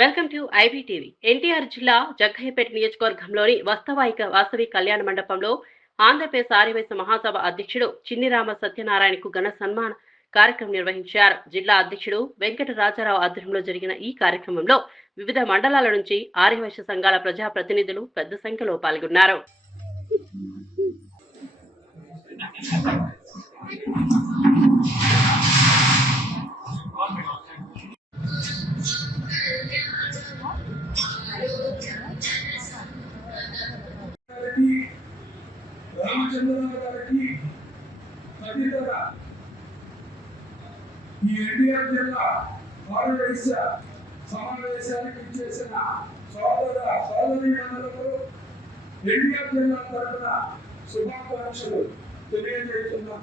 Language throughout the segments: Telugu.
Welcome to IBTV. ఎన్టీఆర్ జిల్లా జగ్గయ్యపేట నియోజకవర్గంలోని వాసవి కళ్యాణ మండపంలో ఆంధ్రప్రదేశ్ ఆర్యవైశ్య మహాసభ అధ్యక్షుడు చిన్నిరామ సత్యనారాయణకు ఘన సన్మాన కార్యక్రమం నిర్వహించారు. జిల్లా అధ్యక్షుడు వెంకట రాజారావు ఆధ్వర్యంలో జరిగిన ఈ కార్యక్రమంలో వివిధ మండలాల నుంచి ఆర్యవైశ్య సంఘాల ప్రజా ప్రతినిధులు పెద్ద సంఖ్యలో పాల్గొన్నారు. రామచంద్రరావు గారికి తదితర ఈ ఎన్టీఆర్ జిల్లా ఆర్యవైశ్య సమావేశానికి చేసిన సోదరీమణులకు ఎన్టీఆర్ జిల్లా తరఫున శుభాకాంక్షలు తెలియజేస్తున్నాం.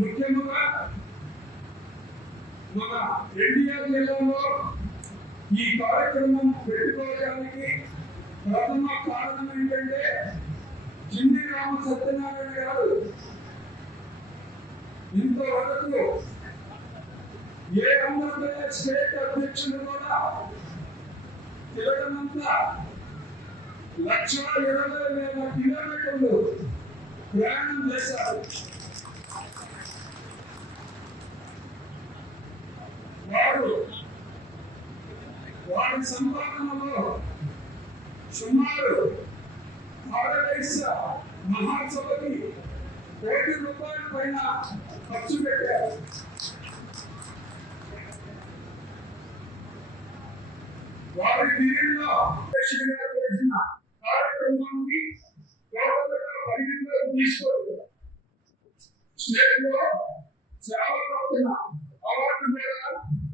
ముఖ్యంగా మన ఎన్టీఆర్ జిల్లాలో ఈ కార్యక్రమం పెట్టుకోవడానికి ప్రథమ కారణం ఏంటంటే చిన్నిరామ సత్యనారాయణ గారు ఇంతవరకు ఏ ఆంధ్రప్రదేశ్ స్టేట్ అధ్యక్షులు కూడా తిరగనంతా 1,20,000 కిలోమీటర్లు ప్రయాణం చేశారు. వారి సంపాదనలో సుమారు ఆర్యవైశ్య మహాసభకి ₹1,00,00,000 పైన ఖర్చు పెట్టారు. వారి దీనిలో చేసిన కార్యక్రమాన్ని టోటల్గా పరిగణలోకి తీసుకొని స్టేట్ లో సేవరత్న అవార్డు కూడా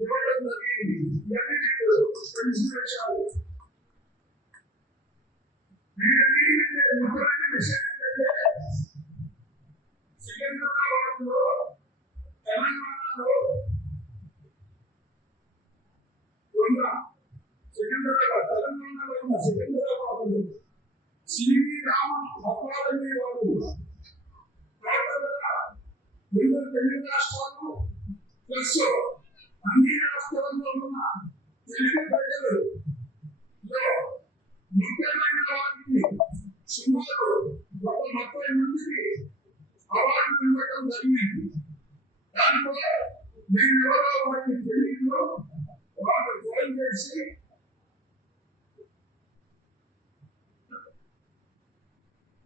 ఇవ్వడం జరిగింది. తెలిసిన విషయాలు ముఖ్యమైన విషయం ఏంటంటే సికింద్రాబాద్లో తెలంగాణలో ఉన్న సికింద్రాబాద్లో సివి రామన్ అకాడమీ వాళ్ళు టోటల్గా వివిధ తెలుగు రాష్ట్రాలు ప్లస్ అన్ని రాష్ట్రాల్లో ఉన్న తెలుగు ప్రజలు ముఖ్యమైన వారికి సుమారు 30 మందికి అవార్డు ఇవ్వడం జరిగింది. దాంట్లో నేను ఎవరో వారికి తెలియదు, వాళ్ళు ఫోన్ చేసి